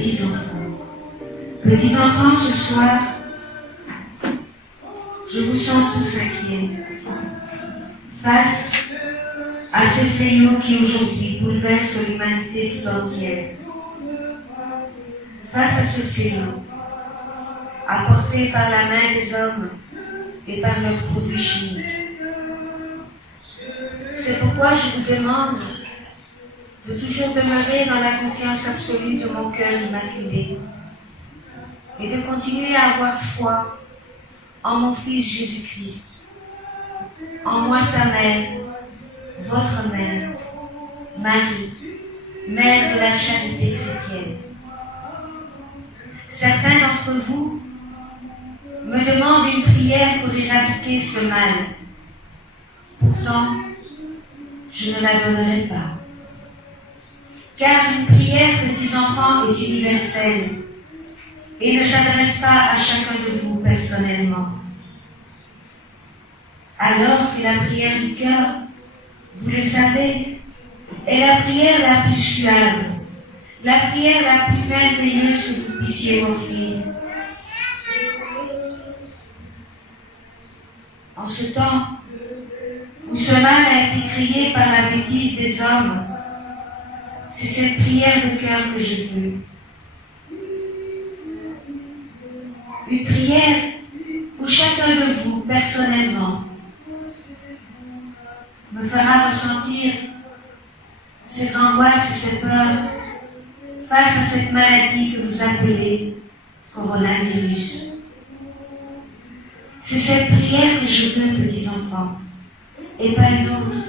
Petits enfants, ce soir, je vous sens tous inquiets face à ce fléau qui aujourd'hui bouleverse l'humanité tout entière. Face à ce fléau, apporté par la main des hommes et par leurs produits chimiques. C'est pourquoi je vous demande de toujours demeurer dans la confiance absolue de mon cœur immaculé et de continuer à avoir foi en mon Fils Jésus-Christ, en moi sa mère, votre mère, Marie, mère de la charité chrétienne. Certains d'entre vous me demandent une prière pour éradiquer ce mal. Pourtant, je ne la donnerai pas. Car une prière, petits enfants, est universelle et ne s'adresse pas à chacun de vous personnellement. Alors que la prière du cœur, vous le savez, est la prière la plus suave, la prière la plus merveilleuse que vous puissiez m'offrir. En ce temps où ce mal a été créé par la bêtise des hommes, c'est cette prière de cœur que je veux. Une prière où chacun de vous, personnellement, me fera ressentir ces angoisses et ces peurs face à cette maladie que vous appelez coronavirus. C'est cette prière que je veux, petits enfants, et pas une autre.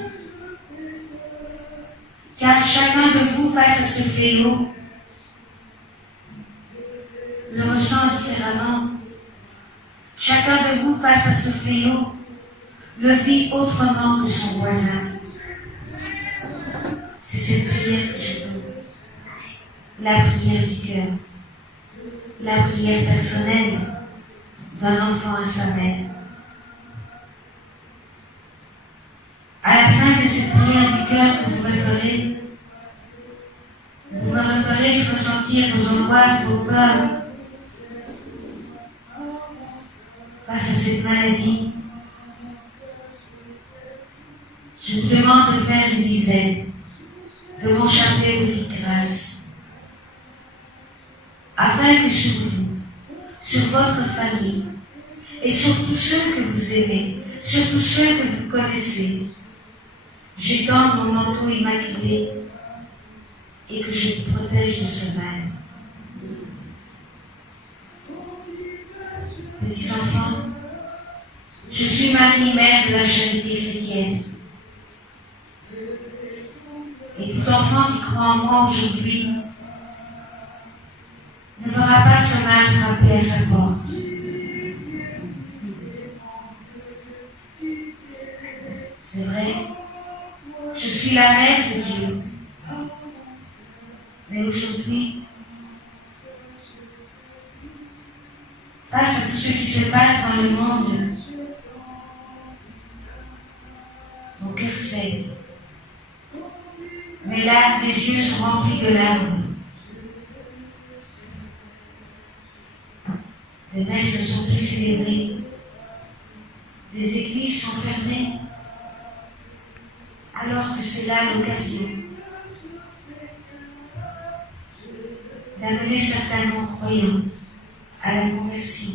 Car chacun de vous, face à ce fléau, le ressent différemment. Chacun de vous, face à ce fléau, le vit autrement que son voisin. C'est cette prière que je veux. La prière du cœur. La prière personnelle d'un enfant à sa mère. À la fin de cette prière du cœur que vous me referez ressentir vos angoisses, vos peurs face à cette maladie. Je vous demande de faire une dizaine de mon chapelet de toute grâce, afin que sur vous, sur votre famille, et sur tous ceux que vous aimez, sur tous ceux que vous connaissez, j'étende mon manteau immaculé et que je vous protège de ce mal. Petits enfants, je suis Marie, mère de la charité chrétienne. Et tout enfant qui croit en moi aujourd'hui ne verra pas ce mal frapper à sa porte. C'est vrai, je suis la mère de Dieu. Mais aujourd'hui, face à tout ce qui se passe dans le monde, mon cœur saigne. Mes yeux sont remplis de larmes. Les messes ne sont plus célébrées. Les églises sont fermées. Alors que c'est là l'occasion d'amener certains non-croyants à la conversion.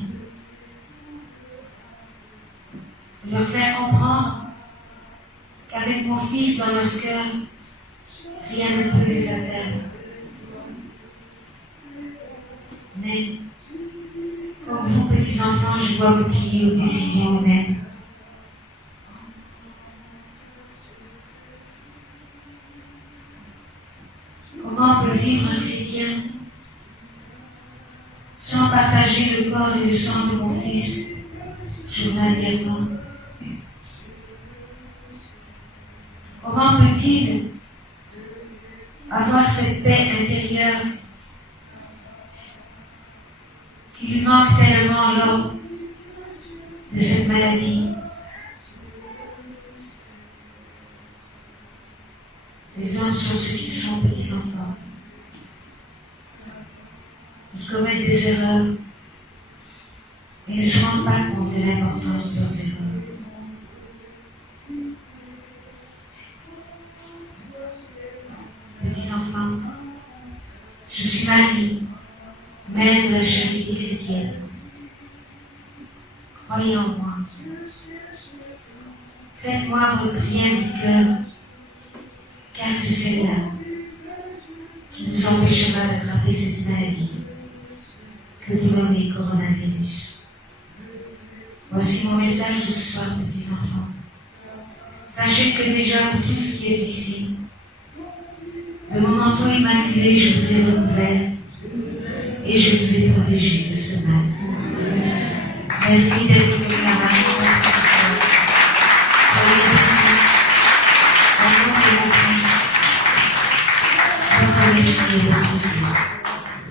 De leur faire comprendre qu'avec mon Fils dans leur cœur, rien ne peut les atteindre. Mais, comme vous, petits enfants, je dois me plier aux décisions humaines. Comment peut vivre un chrétien sans partager le corps et le sang de mon Fils journalièrement? Comment peut-il avoir cette paix intérieure qui lui manque tellement lors de cette maladie? Les hommes sont ceux qui sont petits enfants. compte de l'importance de leurs efforts. Petits enfants, je suis Marie, mère de la charité chrétienne. Croyez en moi. Faites-moi votre prière du cœur, car c'est celle-là qui nous empêchera d'attraper cette maladie que vous nommez coronavirus. Voici mon message de ce soir, petits enfants. Sachez que déjà, pour tout ce qui est ici, de mon manteau immaculé, je vous ai recouvert et je vous ai protégé de ce mal. Merci d'être camarades. Soyez bénis. Au nom de mon Fils, votre esprit est votre Dieu.